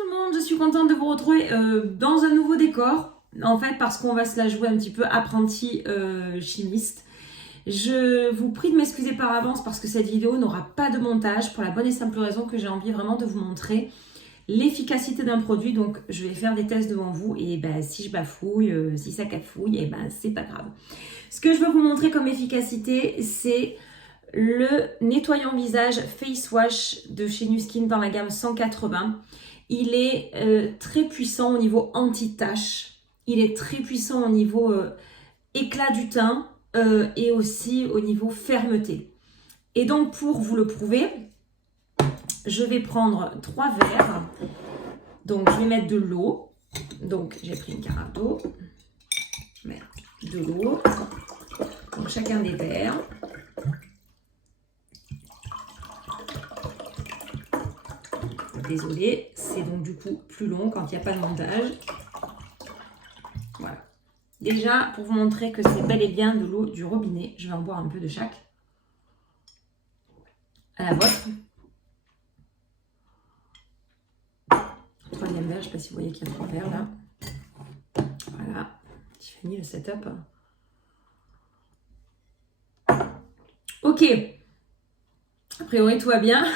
tout le monde, je suis contente de vous retrouver dans un nouveau décor. En fait, parce qu'on va se la jouer un petit peu apprenti chimiste. Je vous prie de m'excuser par avance parce que cette vidéo n'aura pas de montage pour la bonne et simple raison que j'ai envie vraiment de vous montrer l'efficacité d'un produit. Donc, je vais faire des tests devant vous et ben, si je bafouille, si ça cafouille, et ben, c'est pas grave. Ce que je veux vous montrer comme efficacité, c'est le nettoyant visage Face Wash de chez Nu Skin dans la gamme 180. Il est très puissant au niveau anti-tache. Il est très puissant au niveau éclat du teint et aussi au niveau fermeté. Et donc pour vous le prouver, je vais prendre 3 verres. Donc je vais mettre de l'eau. Donc j'ai pris une carafe d'eau. Je vais mettre de l'eau. Donc chacun des verres. Désolée, c'est donc du coup plus long quand il n'y a pas de montage. Voilà. Déjà, pour vous montrer que c'est bel et bien de l'eau du robinet, je vais en boire un peu de chaque. À la vôtre. Troisième verre, je ne sais pas si vous voyez qu'il y a 3 verres là. Voilà. Tiffany, le setup. Ok. A priori, tout va bien.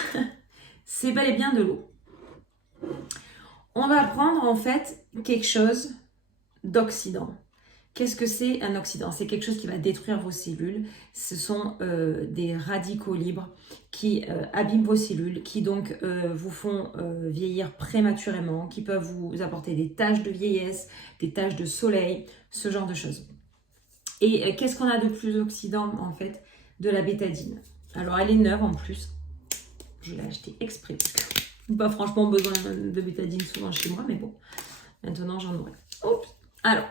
C'est bel et bien de l'eau. On va prendre en fait quelque chose d'oxydant. Qu'est-ce que c'est un oxydant? C'est quelque chose qui va détruire vos cellules. Ce sont des radicaux libres qui abîment vos cellules, qui donc vous font vieillir prématurément, qui peuvent vous apporter des taches de vieillesse, des taches de soleil, ce genre de choses. Et qu'est-ce qu'on a de plus oxydant en fait? De la bétadine. Alors elle est neuve en plus. Je l'ai achetée exprès parce que pas franchement besoin de bétadine souvent chez moi, mais bon, maintenant j'en aurai. Oups. Alors,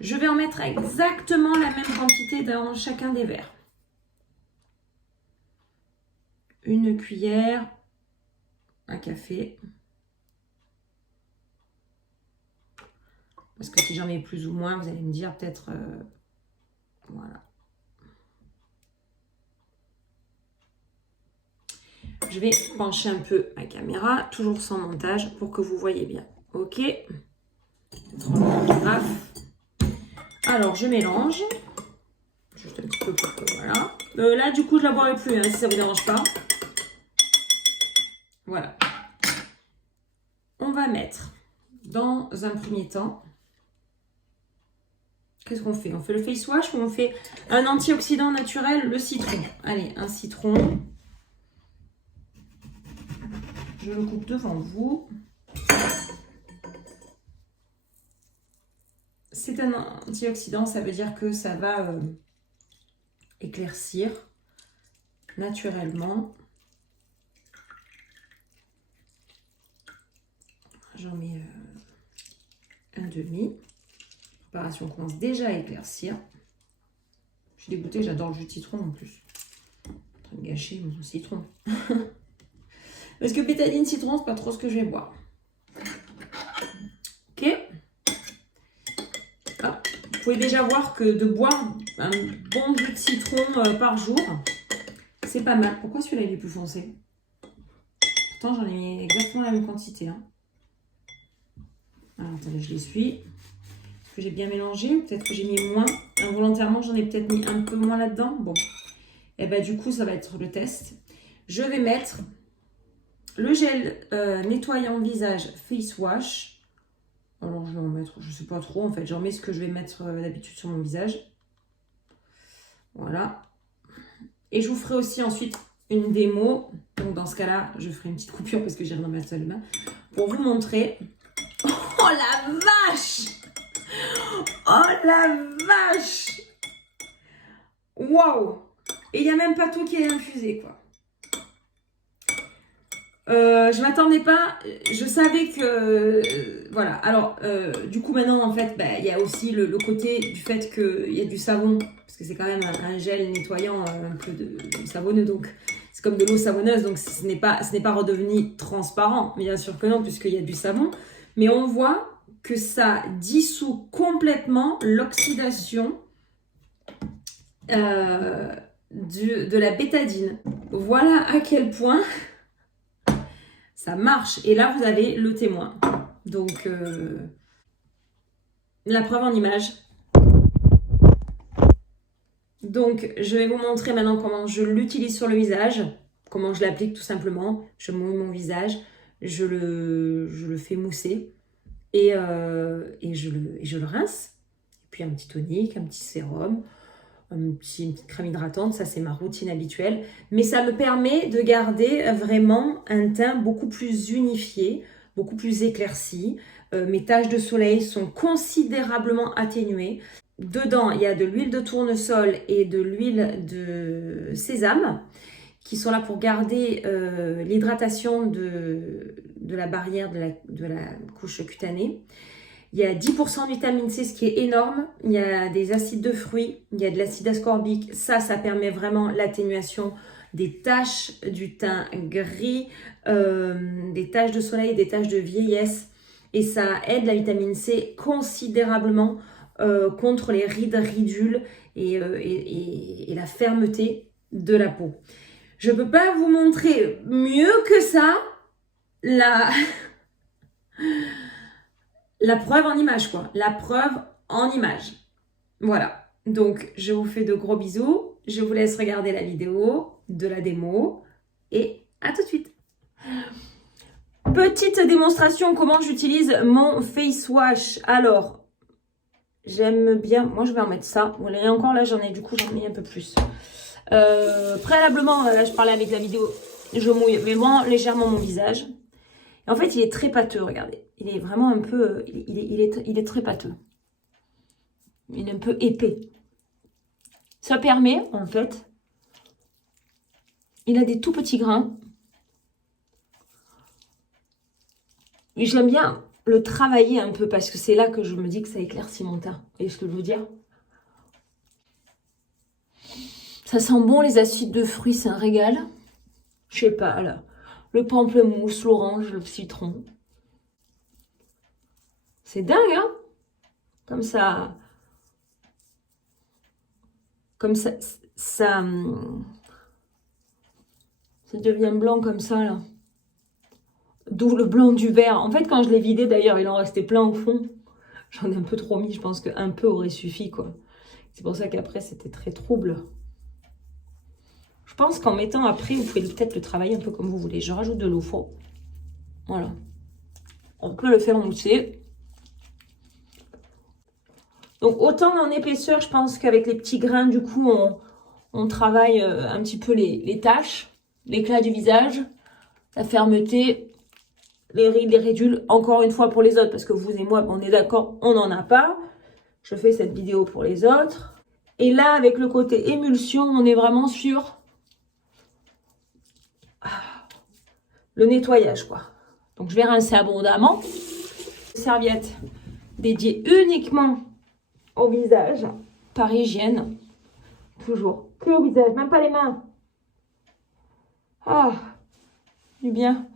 je vais en mettre exactement la même quantité dans chacun des verres. Une cuillère à café. Parce que si j'en mets plus ou moins, vous allez me dire peut-être... voilà. Je vais pencher un peu ma caméra, toujours sans montage, pour que vous voyez bien. Ok. Alors, je mélange. Juste un petit peu pour que, voilà. Là, du coup, je la boirai plus, hein, si ça ne vous dérange pas. Voilà. On va mettre, dans un premier temps, qu'est-ce qu'on fait? On fait le face wash ou on fait un antioxydant naturel, le citron? Allez, un citron. Je le coupe devant vous. C'est un antioxydant, ça veut dire que ça va éclaircir naturellement. J'en mets un demi. La préparation commence déjà à éclaircir. Je suis dégoûtée, j'adore le jus de citron en plus. Je suis en train de gâcher mon citron. Parce que bétadine, citron, c'est pas trop ce que je vais boire. Ok. Ah, vous pouvez déjà voir que de boire un bon jus de citron par jour, c'est pas mal. Pourquoi celui-là il est plus foncé? Pourtant j'en ai mis exactement la même quantité. Hein. Alors attendez, je l'essuie. Est-ce que j'ai bien mélangé? Peut-être que j'ai mis moins. Involontairement, j'en ai peut-être mis un peu moins là-dedans. Bon. Et ben du coup, ça va être le test. Je vais mettre le gel nettoyant visage Face Wash. Alors je vais en mettre, je sais pas trop en fait, j'en mets ce que je vais mettre d'habitude sur mon visage. Voilà. Et je vous ferai aussi ensuite une démo. Donc dans ce cas-là, je ferai une petite coupure parce que j'ai rien dans ma seule main. Pour vous montrer. Oh la vache! Oh la vache! Waouh! Et il n'y a même pas tout qui est infusé quoi. Je m'attendais pas, je savais que, voilà, alors du coup maintenant en fait, il y a aussi le côté du fait qu'il y a du savon, parce que c'est quand même un gel nettoyant un peu de savonneux, donc c'est comme de l'eau savonneuse, donc ce n'est pas redevenu transparent, bien sûr que non, puisqu'il y a du savon, mais on voit que ça dissout complètement l'oxydation de la bétadine. Voilà à quel point... ça marche. Et là, vous avez le témoin. Donc, la preuve en image. Donc, je vais vous montrer maintenant comment je l'utilise sur le visage, comment je l'applique tout simplement. Je mouille mon visage, je le fais mousser et je le rince. Et puis un petit tonique, un petit sérum, une petite crème hydratante, ça c'est ma routine habituelle. Mais ça me permet de garder vraiment un teint beaucoup plus unifié, beaucoup plus éclairci. Mes taches de soleil sont considérablement atténuées. Dedans, il y a de l'huile de tournesol et de l'huile de sésame qui sont là pour garder l'hydratation de la barrière de la couche cutanée. Il y a 10% de vitamine C, ce qui est énorme. Il y a des acides de fruits, il y a de l'acide ascorbique. Ça permet vraiment l'atténuation des taches du teint gris, des taches de soleil, des taches de vieillesse. Et ça aide la vitamine C considérablement contre les rides, ridules et la fermeté de la peau. Je ne peux pas vous montrer mieux que ça la preuve en image, quoi. La preuve en image. Voilà. Donc, je vous fais de gros bisous. Je vous laisse regarder la vidéo de la démo. Et à tout de suite. Petite démonstration comment j'utilise mon face wash. Alors, j'aime bien. Moi, je vais en mettre ça. Voilà, et encore là, j'en ai mis un peu plus. Préalablement, là, je parlais avec la vidéo. Je mouille vraiment légèrement mon visage. Et en fait, il est très pâteux, regardez. Il est vraiment un peu... Il est très pâteux. Il est un peu épais. Ça permet, en fait... Il a des tout petits grains. Et j'aime bien le travailler un peu parce que c'est là que je me dis que ça éclaircit mon teint. Vous voyez ce que je veux dire? Ça sent bon, les acides de fruits, c'est un régal. Je sais pas, là. Le pamplemousse, l'orange, le citron. C'est dingue, hein? Comme ça, ça devient blanc comme ça, là. D'où le blanc du verre. En fait, quand je l'ai vidé, d'ailleurs, il en restait plein au fond. J'en ai un peu trop mis. Je pense qu'un peu aurait suffi, quoi. C'est pour ça qu'après, c'était très trouble. Je pense qu'en mettant après, vous pouvez peut-être le travailler un peu comme vous voulez. Je rajoute de l'eau froide. Voilà. On peut le faire mousser. Donc, autant en épaisseur, je pense qu'avec les petits grains, du coup, on travaille un petit peu les taches, l'éclat du visage, la fermeté, les rides, les ridules. Encore une fois pour les autres, parce que vous et moi, on est d'accord, on n'en a pas. Je fais cette vidéo pour les autres. Et là, avec le côté émulsion, on est vraiment sur le nettoyage, quoi. Donc, je vais rincer abondamment. Serviette dédiée uniquement au visage, par hygiène, toujours, que au visage, même pas les mains. Ah, du bien.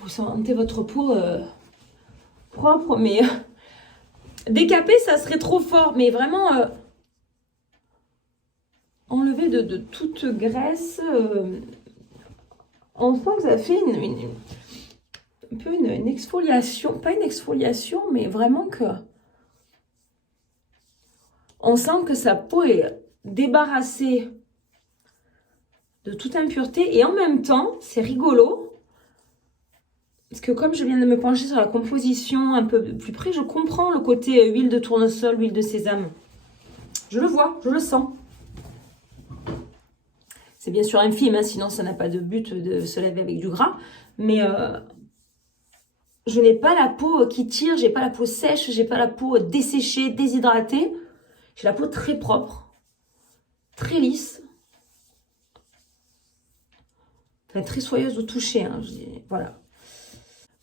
Vous sentez votre peau propre, mais décapé, ça serait trop fort, mais vraiment enlever de toute graisse. On sent que ça fait un peu une exfoliation, pas une exfoliation, mais vraiment que... On sent que sa peau est débarrassée de toute impureté. Et en même temps, c'est rigolo. Parce que comme je viens de me pencher sur la composition un peu plus près, je comprends le côté huile de tournesol, huile de sésame. Je le vois, je le sens. C'est bien sûr infime, hein, sinon ça n'a pas de but de se laver avec du gras. Mais je n'ai pas la peau qui tire, j'ai pas la peau sèche, j'ai pas la peau desséchée, déshydratée. J'ai la peau très propre, très lisse, enfin, très soyeuse au toucher. Hein, voilà.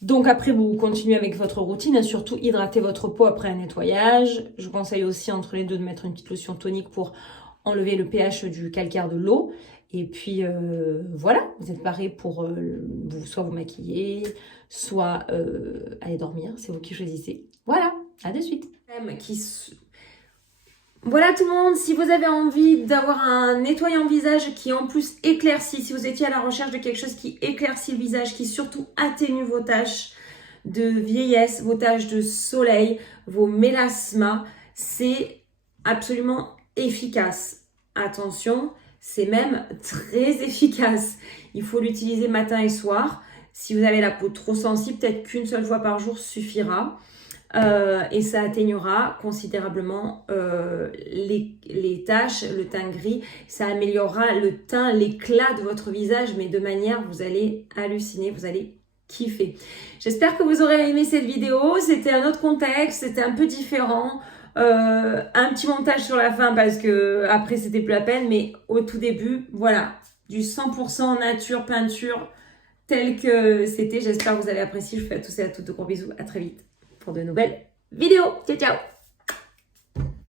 Donc après, vous continuez avec votre routine, hein, surtout hydrater votre peau après un nettoyage. Je conseille aussi entre les deux de mettre une petite lotion tonique pour enlever le pH du calcaire de l'eau. Et puis voilà, vous êtes paré pour soit vous maquiller, soit aller dormir. C'est vous qui choisissez. Voilà, à de suite. Voilà tout le monde, si vous avez envie d'avoir un nettoyant visage qui en plus éclaircit, si vous étiez à la recherche de quelque chose qui éclaircit le visage, qui surtout atténue vos taches de vieillesse, vos taches de soleil, vos mélasmas, c'est absolument efficace. Attention, c'est même très efficace. Il faut l'utiliser matin et soir. Si vous avez la peau trop sensible, peut-être qu'une seule fois par jour suffira. Et ça atténuera considérablement les taches, le teint gris. Ça améliorera le teint, l'éclat de votre visage, mais de manière, vous allez halluciner, vous allez kiffer. J'espère que vous aurez aimé cette vidéo. C'était un autre contexte, c'était un peu différent. Un petit montage sur la fin parce que après c'était plus la peine, mais au tout début, voilà, du 100% nature, peinture, tel que c'était. J'espère que vous avez apprécié. Je vous fais à tous et à toutes de gros bisous. À très vite pour de nouvelles vidéos. Ciao, ciao!